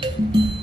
Thank you.